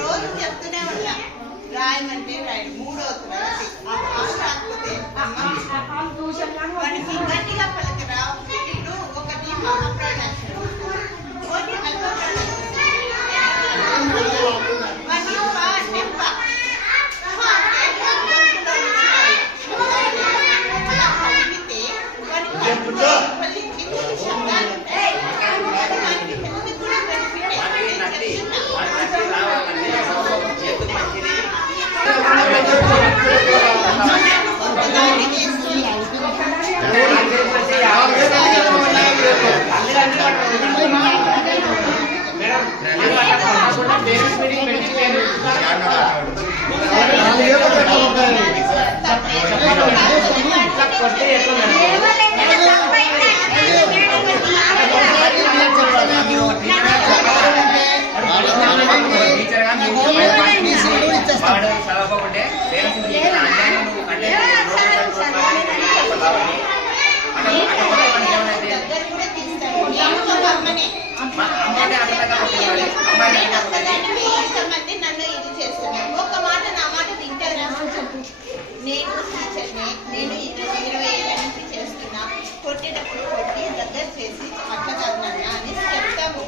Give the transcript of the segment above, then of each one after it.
రోజు చెప్తూనే ఉంటా రాయమంటే రాయడు మూడో వాడికి గట్టిగా పలకరా. ఇప్పుడు ఒకటి మహాప్రాణాక్షరం ఒకటి ఇంతమంది నన్ను ఇది చేస్తున్నారు. ఒక్క మాట నా మాట వింటారా? నేను టీచర్ని, నేను 20 ఏళ్ళ నుంచి చేస్తున్నా. కొట్టేటప్పుడు కొట్టి దగ్గర చేసి అట్లా చదవన్నా అని చెప్తాము.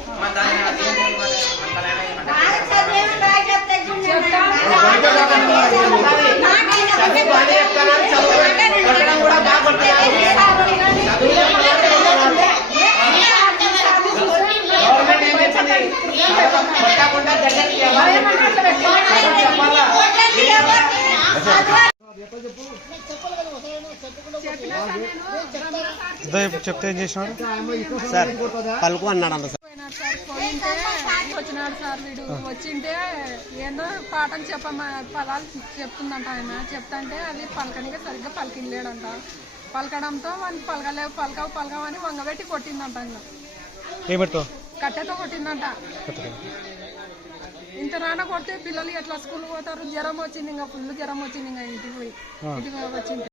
చెప్తే ఏం చేసినాడు సార్? పలుకు అన్నాడు అంట సార్. వచ్చినాడు సార్. వీడు వచ్చింటే ఏందో పాఠం పదాలు చెప్తుందంట. ఆయన చెప్తాంటే అది పలకనిగా సరిగ్గా పలికిలేడంట. పలకడంతో వాడిని పలకవని వంగబెట్టి కొట్టిందంట. ఏమిటో కట్టెతో కొట్టిందంట. ఇంత నాన్న కొడితే పిల్లలు ఎట్లా స్కూల్ పోతారు? జ్వరం వచ్చింది, ఇంకా ఫుల్ జ్వరం వచ్చింది. ఇంకా ఇంటికి వచ్చింది.